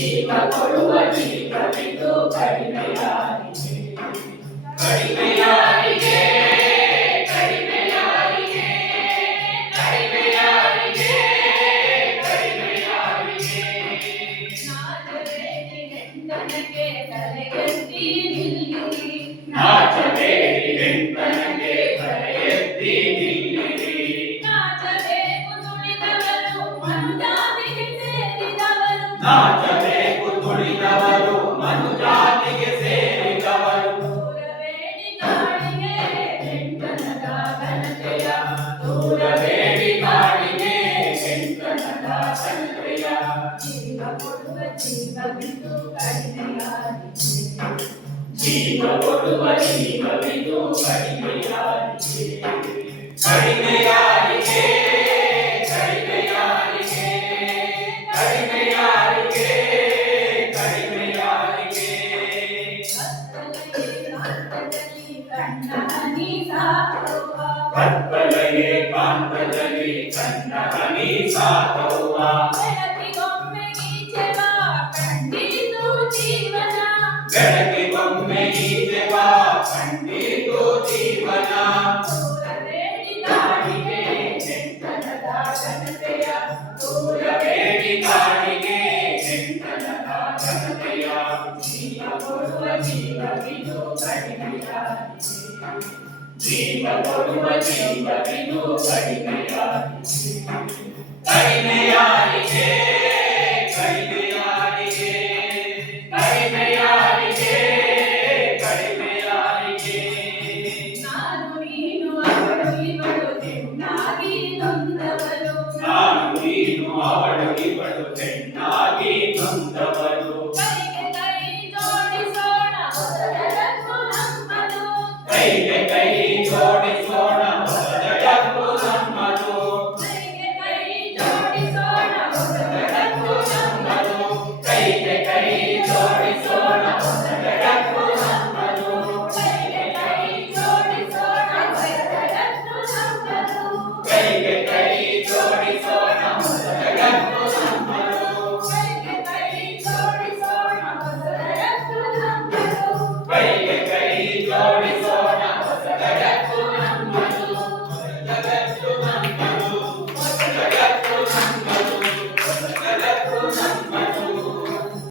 ಜೀವ ಕೊಡುವ ಜೀವವಿದು ಕಡಿಮೆಯಾಗಿದೆ ಕಡಿಮೆಯಾಗಿದೆ ಕಡಿಮೆಯಾಗಿದೆ ಕಡಿಮೆಯಾಗಿದೆ ಕಡಿಮೆಯಾಗಿದೆ ನಾಚಬೇಡಿ ಹೆಂಡನಿಗೆ ತಲೆಗೆತ್ತಿ ನಿಲ್ಲಿರಿ ನಾಚಬೇಡಿ ಹೆಂಡನಿಗೆ ತಲೆಗೆತ್ತಿ ನಿಲ್ಲಿರಿ ನಾಚಬೇಕು ತುಳಿದವರು ಮನುಜಾತಿಗೆ ಸೇರಿದವರು ನಾಚಬೇಕು ತುಳಿದವರು ಮನುಜಾತಿಗೆ ಸೇರಿದವರು ದೂರಬೇಡಿ ಕಾಡಿಗೆ ಹೆಂಡನದ ಘನತೆಯ ದೂರಬೇಡಿ ಕಾಡಿಗೆ ಹೆಂಡನದ ಘನತೆಯ ಜೀವ ಕೊಡುವ ಜೀವವಿದು ಕಡಿಮೆಯಾಗಿದೆ ಜೀವ ಕೊಡುವ ಜೀವವಿದು ಕಡಿಮೆಯಾಗಿದೆ ಕಡಿಮೆಯಾಗಿದೆ ಕಡಿಮೆಯಾಗಿದೆ ಕಡಿಮೆಯಾಗಿದೆ ಕಡಿಮೆಯಾಗಿದೆ ಕತ್ತಲೆಗೆ ಕಾಂತದಲ್ಲಿ ಕಣ್ಣ ಹನಿ ಸಾಕವ್ವ ಬೆಳಕಿಗೊಮ್ಮೆ ಈಚೆ ಬಾ ಕಂಡಿತು ಜೀವನ ಬೆಳಕಿಗೊಮ್ಮೆ ಈಚೆ ಬಾ ಕಂಡಿತು ಜೀವನ ದೂರಬೇಡಿ ಕಾಡಿಗೆ ಹೆಂಡನದ ಘನತೆಯ ದೂರಬೇಡಿ ಕಾಡಿಗೆ ಹೆಂಡನದ ಘನತೆಯ ಜೀವ ಕೊಡುವ ಜೀವವಿದು ಕಡಿಮೆಯಾಗಿದೆ ಜೀವ ಕೊಡುವ ಜೀವವಿದು ಕಡಿಮೆಯಾಗಿದೆ ಕಡಿಮೆಯಾಗಿದೆ ಕಡಿಮೆಯಾಗಿದೆ ಕಡಿಮೆಯಾಗಿದೆ ಕಡಿಮೆಯಾಗಿದೆ ನಾನು ನೀನು ಅವಳು ಇವಳು ಹೆಣ್ಣಾಗಿ ನೊಂದವರು ನಾನು ನೀನು ಅವಳು ಇವಳು ಹೆಣ್ಣಾಗಿ ನೊಂದವರು